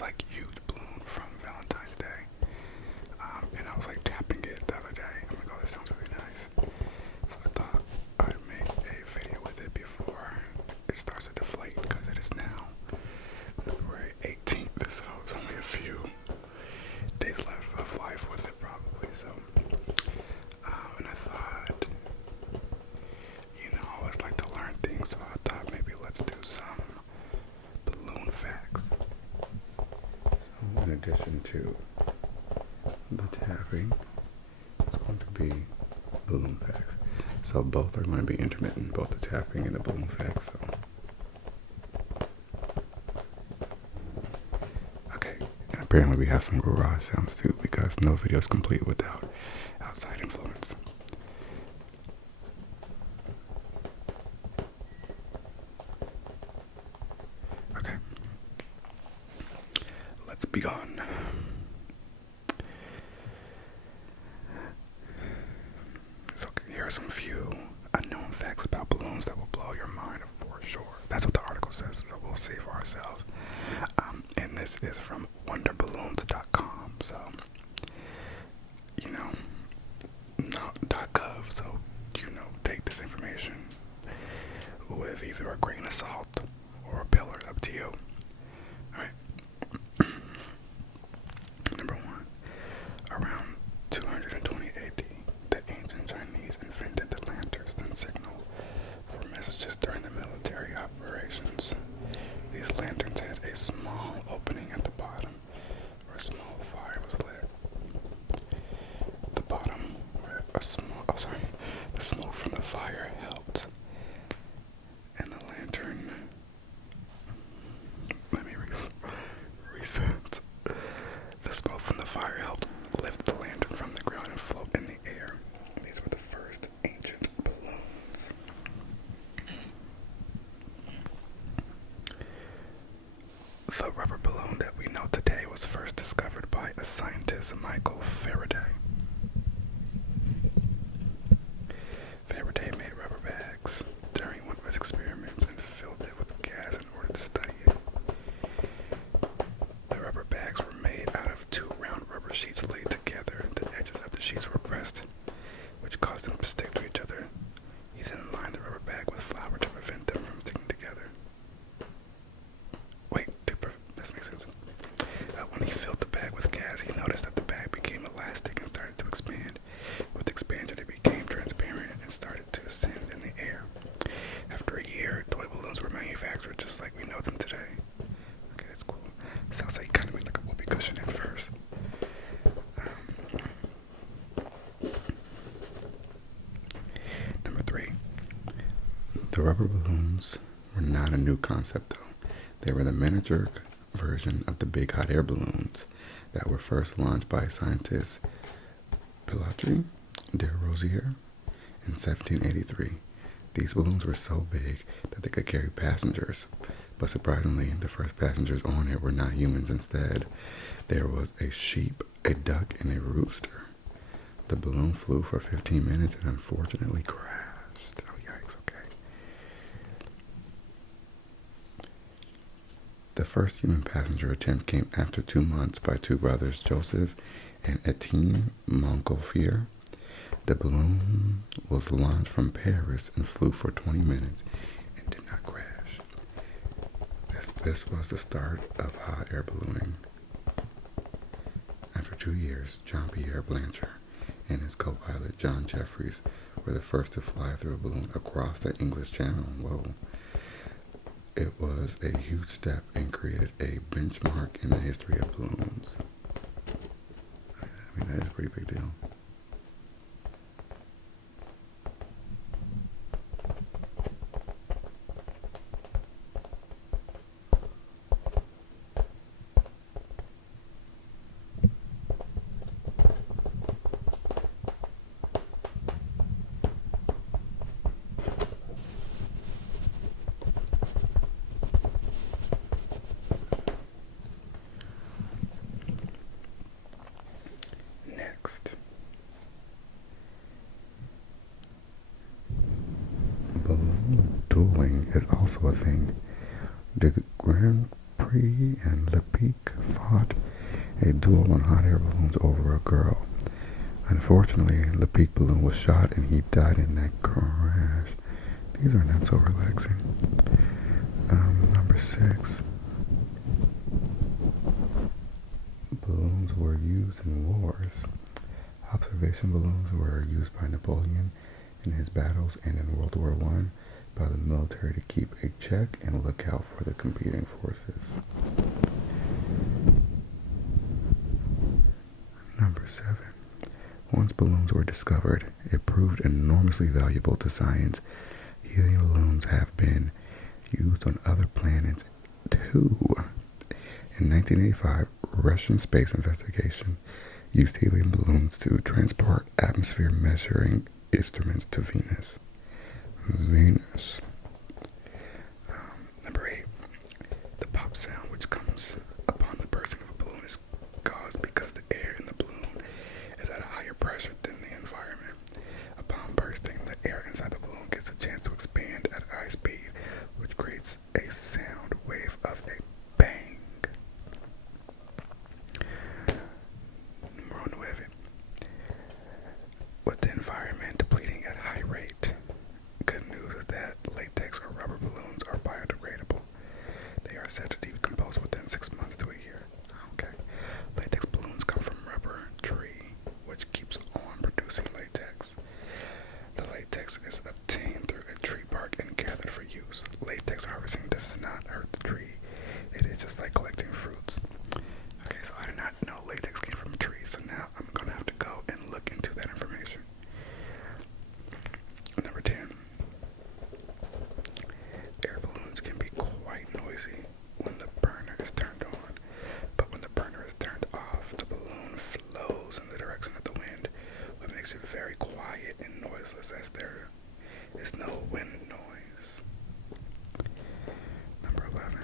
this like huge balloon from Valentine's Day, and I was like tapping it the other day. I'm like, oh, this sounds really nice. So I thought I'd make a video with it before it starts to deflate, because it is now February 18th, so it's only a few days left of life with it probably. So, and I thought, I always like to learn things, so I thought maybe let's do some balloon facts. So in addition to the tapping, it's going to be balloon facts. So both are going to be intermittent, both the tapping and the balloon facts. So, okay, and apparently we have some garage sounds too, because no video is complete without outside influence. Okay, let's be gone. So here are some few unknown facts about balloons that will blow your mind for sure. That's what the article says, so we'll see for ourselves. And this is from wonderballoons.com, so, not .gov, so, take this information with either a grain of salt or a pillar, up to you. Alright. Number one, around 220 AD, the ancient Chinese invented the lanterns and signal for messages during the military operations. These lanterns had a small opening at the bottom where a small fire was lit. The bottom where the smoke from the fire helped, and the lantern. Let me reset. The smoke from the fire helped lift the lantern from the ground and float in the air. These were the first ancient balloons. The rubber balloon that we know today was first discovered by a scientist, Michael Faraday. Faraday made rubber bags during one of his experiments and filled it with gas in order to study it. The rubber bags were made out of two round rubber sheets laid together. The edges of the sheets were pressed, which caused them to stick to each other. He then lined the rubber bag with flour to prevent them from sticking together. This makes sense. When he filled the bag with gas, he noticed that the bag became elastic and started to expand. With expansion, it became transparent and started to ascend in the air. After a year, toy balloons were manufactured just like we know them today. Okay, that's cool. Sounds like kind of made like a whoopee cushion at first. Number 3. The rubber balloons were not a new concept, though. They were the miniature version of the big hot air balloons that were first launched by scientist Pilotry de Rosier in 1783. These balloons were so big that they could carry passengers, but surprisingly, the first passengers on it were not humans. Instead, there was a sheep, a duck, and a rooster. The balloon flew for 15 minutes and unfortunately crashed. Oh, yikes, okay. The first human passenger attempt came after 2 months by two brothers, Joseph and Etienne Montgolfier. The balloon was launched from Paris and flew for 20 minutes and did not crash. This was the start of hot air ballooning. After 2 years, Jean-Pierre Blanchard and his co-pilot John Jeffries were the first to fly through a balloon across the English Channel. Whoa. It was a huge step and created a benchmark in the history of balloons. I mean, that is a pretty big deal. Next, balloon dueling is also a thing. The Grand Prix Tree and Lepic fought a duel on hot air balloons over a girl. Unfortunately, Lepic balloon was shot and he died in that crash. These are not so relaxing. Number 6. Balloons were used in wars. Observation balloons were used by Napoleon in his battles and in World War I by the military to keep a check and look out for the competing forces. Number 7. Once balloons were discovered, it proved enormously valuable to science. Helium balloons have been used on other planets too. In 1985, Russian space investigation used helium balloons to transport atmosphere measuring instruments to Venus. Number 8. The pop sound which comes upon the bursting of a balloon is caused because the air in the balloon is at a higher pressure than the environment. Upon bursting, the air inside the balloon gets a chance to expand at high speed, which creates a sound wave of a bang. Numero 9. With the environment depleting at high rate, good news is that latex or rubber balloons are biodegradable. They are said to decompose within 6 months to a year. Okay. Latex balloons come from rubber tree, which keeps on producing latex. The latex is obtained through a tree bark and gathered for use. Latex harvesting does not hurt the tree. It is just like collecting fruits. Okay, so I did not know latex came from a tree, so now I'm going to have to go and look into that information. Number 10. Air balloons can be quite noisy when the burner is turned on, but when the burner is turned off, the balloon flows in the direction of the wind, what makes it very quiet and noiseless as there is no wind noise. Number 11.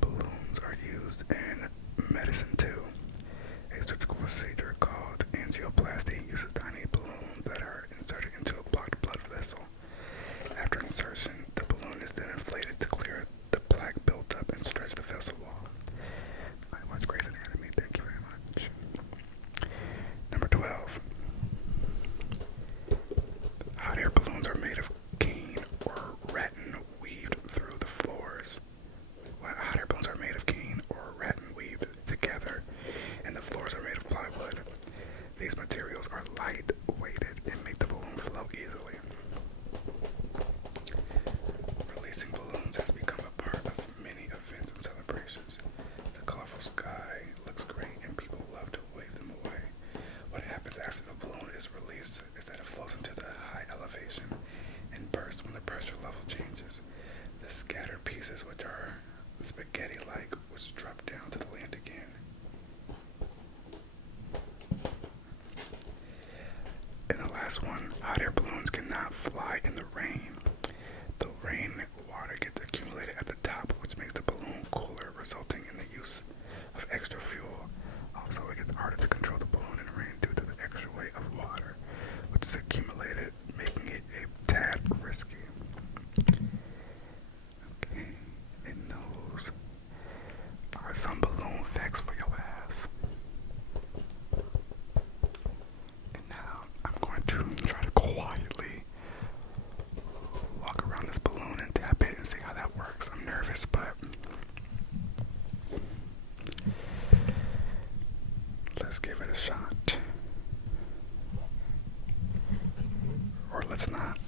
Balloons are used in medicine too. A surgical procedure called angioplasty uses tiny balloons that are inserted into a blocked blood vessel. After insertion, the balloon is then inflated to clear the plaque built up and stretch the vessel wall. I watch Grey's Anatomy, thank you very much. Number 12. Hot air balloons are made of cane or rattan weaved through the floors. Hot air balloons are made of cane or rattan weaved together, and the floors are made of plywood. These materials are light-weighted and make the balloon flow easily. Releasing balloons has become a part of many events and celebrations. The colorful sky looks great and people love to wave them away. What happens after the balloon is released is that it flows into the high elevation and bursts when the pressure level changes. The scattered pieces, which are spaghetti-like, which drop down to the land again. And the last one, hot air balloons cannot fly in the rain. The rain water gets accumulated at the top, which makes the balloon cooler, resulting in the use of extra fuel. Also, it gets harder to control the balloon in the rain due to the extra weight of water, which is accumulated, making it a tad risky. Okay, and those are some balloon facts for your ass. And now I'm going to try to quietly walk around this balloon and tap it and see how that works. I'm nervous, but let's give it a shot. Or let's not.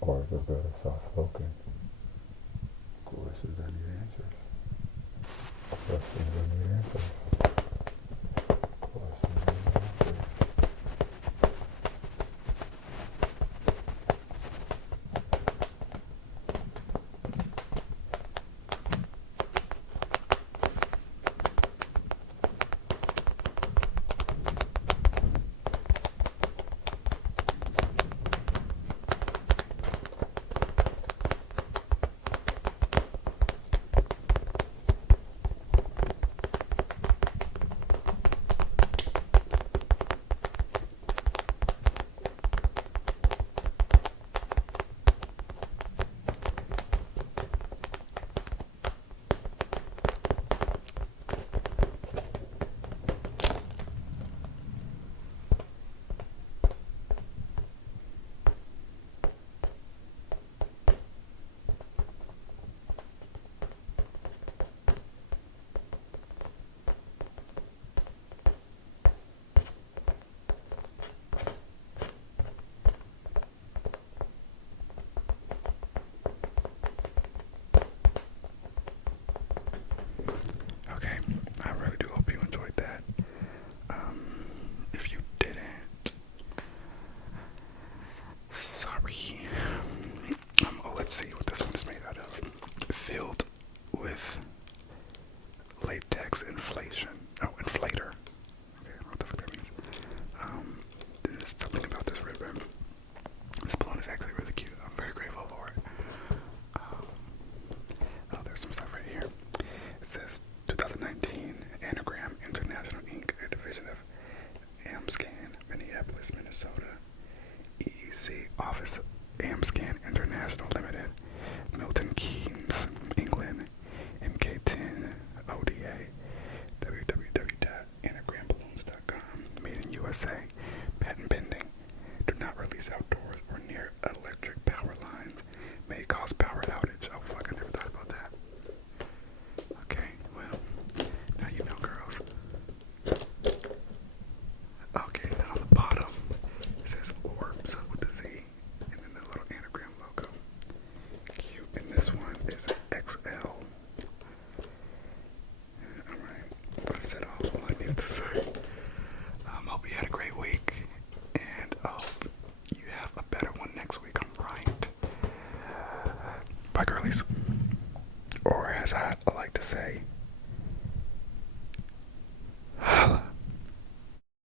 Or is it better soft-spoken? Questions I need answers. Questions I need answers. with latex inflation. Oh, inflator. Okay, I don't know what the fuck that means. There's something about this ribbon. This balloon is actually really cute. I'm very grateful for it. Oh, there's some stuff right here. It says 2019 Anagram International Inc., a division of Amscan, Minneapolis, Minnesota. EEC Office Amscan International Limited, Milton Keynes, England, MK10 ODA, www.anagramballoons.com, made in USA, patent pending. Do not release outdoors or near electric power lines. May cause power outage. Oh fuck, I never thought about that. Okay, well, now you know, girls. Okay, then on the bottom, it says orbs with the Z, and then the little anagram logo. Cute. And this one is XL. Alright, I've said all I needed to say. Hope you had a great week, and I hope you have a better one next week. I'm right. Bye, girlies. Or as I like to say,